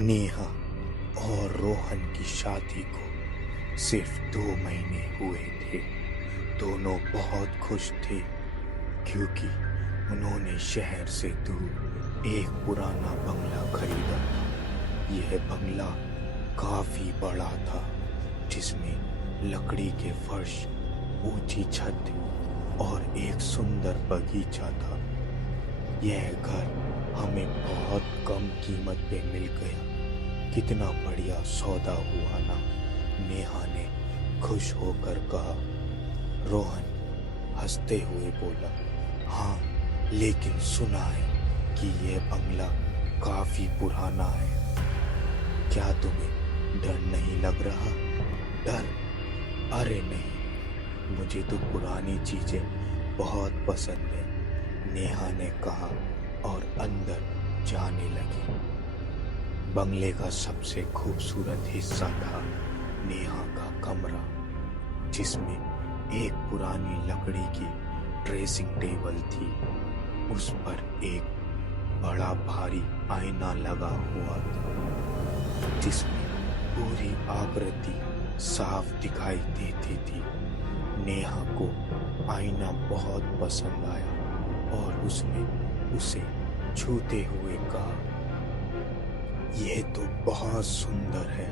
नेहा और रोहन की शादी को सिर्फ 2 महीने हुए थे। दोनों बहुत खुश थे क्योंकि उन्होंने शहर से दूर एक पुराना बंगला खरीदा था। यह बंगला काफी बड़ा था, जिसमें लकड़ी के फर्श, ऊंची छत और एक सुंदर बगीचा था। यह घर हमें बहुत कम कीमत पे मिल गया। कितना बढ़िया सौदा हुआ ना, नेहा ने खुश होकर कहा। रोहन हंसते हुए बोला, हाँ, लेकिन सुना है कि यह बंगला काफी पुराना है। क्या तुम्हें डर नहीं लग रहा? डर? अरे नहीं, मुझे तो पुरानी चीजें बहुत पसंद है, नेहा ने कहा और अंदर जाने लगी। बंगले का सबसे खूबसूरत हिस्सा था नेहा का कमरा, जिसमें एक पुरानी लकड़ी की ड्रेसिंग टेबल थी। उस पर एक बड़ा भारी आईना लगा हुआ था, जिसमें पूरी आकृति साफ दिखाई देती थी। नेहा को आईना बहुत पसंद आया और उसने उसे छूते हुए कहा, यह तो बहुत सुंदर है।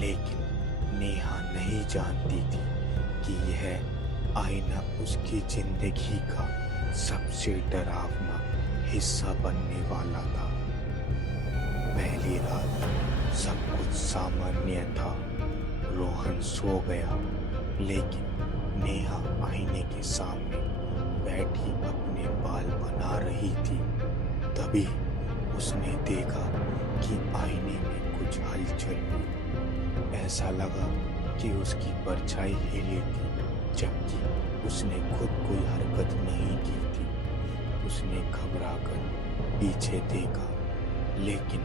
लेकिन नेहा नहीं जानती थी कि यह आईना उसकी जिंदगी का सबसे डरावना हिस्सा बनने वाला था। पहली रात सब कुछ सामान्य था। रोहन सो गया, लेकिन नेहा आईने के सामने बैठी अपने बाल बना रही थी। तभी उसने देखा कि आईने में कुछ हलचल हुई। ऐसा लगा कि उसकी परछाई हिली थी, जबकि उसने खुद कोई हरकत नहीं की थी। उसने घबराकर पीछे देखा, लेकिन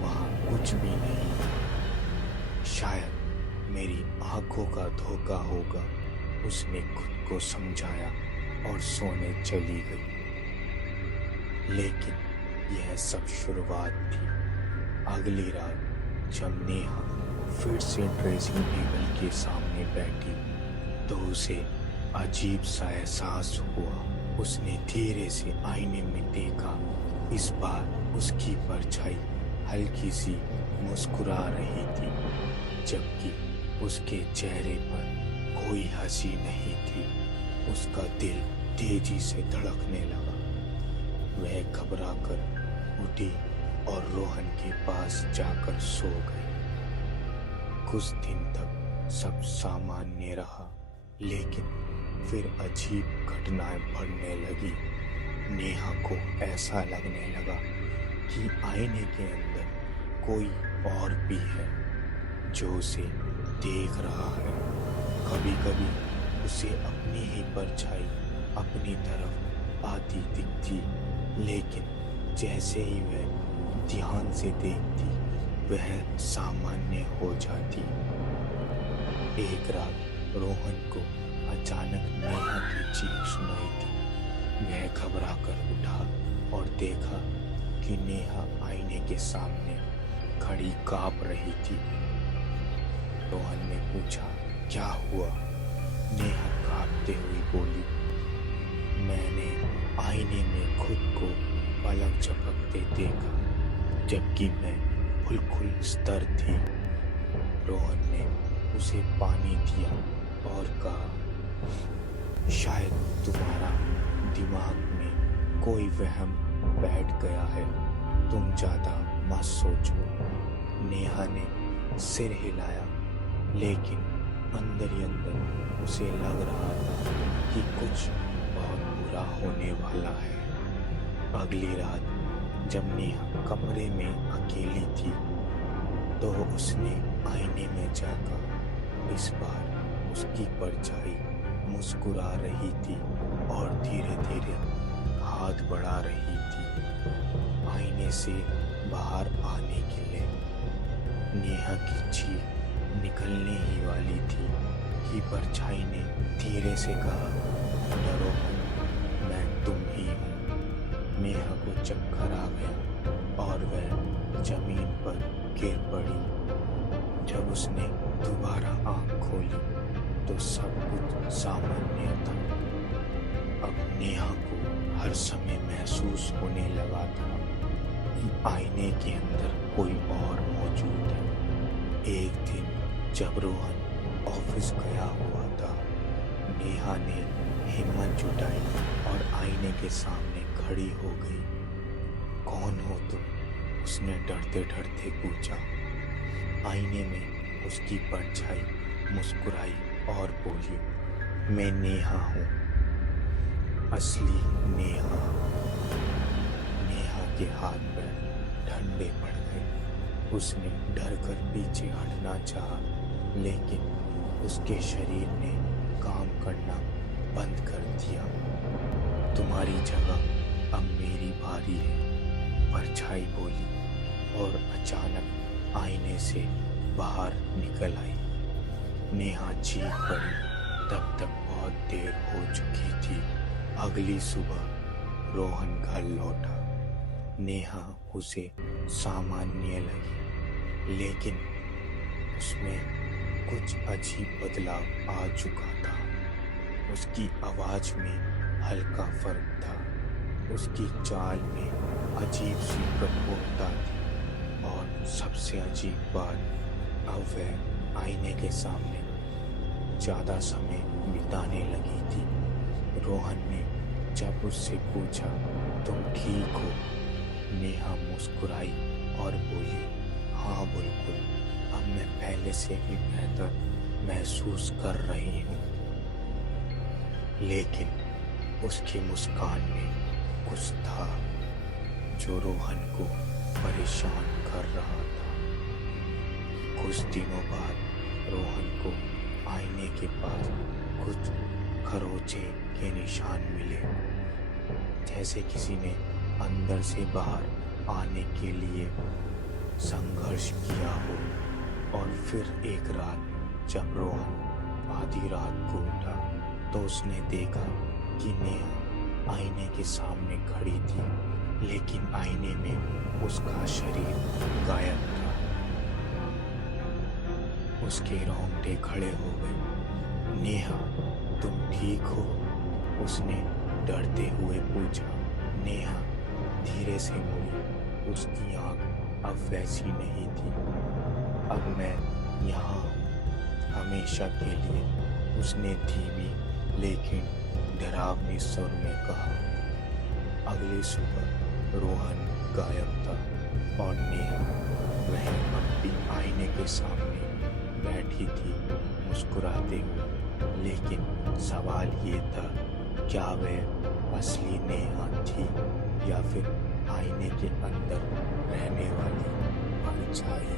वहां कुछ भी नहीं था। शायद मेरी आंखों का धोखा होगा, उसने खुद को समझाया और सोने चली गई। लेकिन यह सब शुरुआत थी। अगली रात जब नेहा फिर से ड्रेसिंग टेबल के सामने बैठी, तो उसे अजीब सा एहसास हुआ। उसने धीरे से आईने में देखा। इस बार उसकी परछाई हल्की सी मुस्कुरा रही थी, जबकि उसके चेहरे पर कोई हंसी नहीं थी। उसका दिल तेजी से धड़कने लगा। वह घबराकर उठी और रोहन के पास जाकर सो गई। कुछ दिन तक सब सामान्य रहा, लेकिन फिर अजीब घटनाएं बढ़ने लगी। नेहा को ऐसा लगने लगा कि आईने के अंदर कोई और भी है जो उसे देख रहा है। कभी कभी उसे अपनी ही परछाई अपनी तरफ आती दिखती, लेकिन जैसे ही वह ध्यान से देखती, वह सामान्य हो जाती। एक रात रोहन को अचानक नेहा की चीख सुनाई दी। वह घबराकर उठा और देखा कि नेहा आईने के सामने खड़ी कांप रही थी। रोहन ने पूछा, क्या हुआ? नेहा कांपते हुए बोली, मैंने आईने में खुद को पलक झपकते देखा, जबकि मैं बिल्कुल स्थिर थी। रोहन ने उसे पानी दिया और कहा, शायद तुम्हारा दिमाग में कोई वहम बैठ गया है, तुम ज्यादा मत सोचो। नेहा ने सिर हिलाया, लेकिन अंदर ही अंदर उसे लग रहा था कि कुछ बहुत बुरा होने वाला है। अगली रात जब नेहा कमरे में अकेली थी, तो उसने आईने में झांका। इस बार उसकी परछाई मुस्कुरा रही थी और धीरे धीरे हाथ बढ़ा रही थी आईने से बाहर आने के लिए। नेहा की चीख निकलने ही वाली थी कि परछाई ने धीरे से कहा, डरो मत, मैं तुम ही हूँ। नेहा को चक्कर आ गया और वह जमीन पर गिर पड़ी। जब उसने दोबारा आंख खोली तो सब कुछ सामान्य था। अब नेहा को हर समय महसूस होने लगा था कि आईने के अंदर कोई और मौजूद है। एक दिन जब रोहन ऑफिस गया हुआ था, नेहा ने हिम्मत जुटाई और आईने के सामने खड़ी हो गई। कौन हो तुम? उसने डरते डरते पूछा। आईने में उसकी परछाई मुस्कुराई और बोली, मैं नेहा हूँ, असली नेहा। नेहा के हाथ पैर ठंडे पड़ गए। उसने डर कर पीछे हटना चाहा, लेकिन उसके शरीर ने काम करना बंद कर दिया। तुम्हारी जगह अब मेरी बारी है, परछाई बोली और अचानक आईने से बाहर निकल आई। नेहा चीख पड़ी। तब तक बहुत देर हो चुकी थी। अगली सुबह रोहन घर लौटा। नेहा उसे सामान्य लगी, लेकिन उसमें कुछ अजीब बदलाव आ चुका था। उसकी आवाज में हल्का फर्क था, उसकी चाल में अजीब सी कठोरता थी, और सबसे अजीब बात, अब वह आईने के सामने ज्यादा समय बिताने लगी थी। रोहन ने जब उससे पूछा, तुम ठीक हो? नेहा मुस्कुराई और बोली, हाँ बिल्कुल, अब मैं पहले से भी बेहतर महसूस कर रही हूँ। लेकिन उसकी मुस्कान में कुछ था जो रोहन को परेशान कर रहा था। कुछ दिनों बाद रोहन को आईने के पास कुछ खरोंचे के निशान मिले, जैसे किसी ने अंदर से बाहर आने के लिए संघर्ष किया हो। और फिर एक रात जब रोहन आधी रात को उठा तो उसने देखा कि नेहा आईने के सामने खड़ी थी, लेकिन आईने में उसका शरीर गायब था। उसके रोंगटे खड़े हो गए। नेहा, तुम ठीक हो? उसने डरते हुए पूछा। नेहा धीरे से मुड़ी। उसकी आंख अब वैसी नहीं थी। अब मैं यहाँ हूँ, हमेशा के लिए, उसने धीमी लेकिन डरावनी स्वर में कहा। अगली सुबह रोहन गायब था और नेहा वह अब भी आईने के सामने बैठी थी, मुस्कुराते हुए। लेकिन सवाल ये था, क्या वह असली नेहा थी या फिर आईने के अंदर रहने वाली परछाई?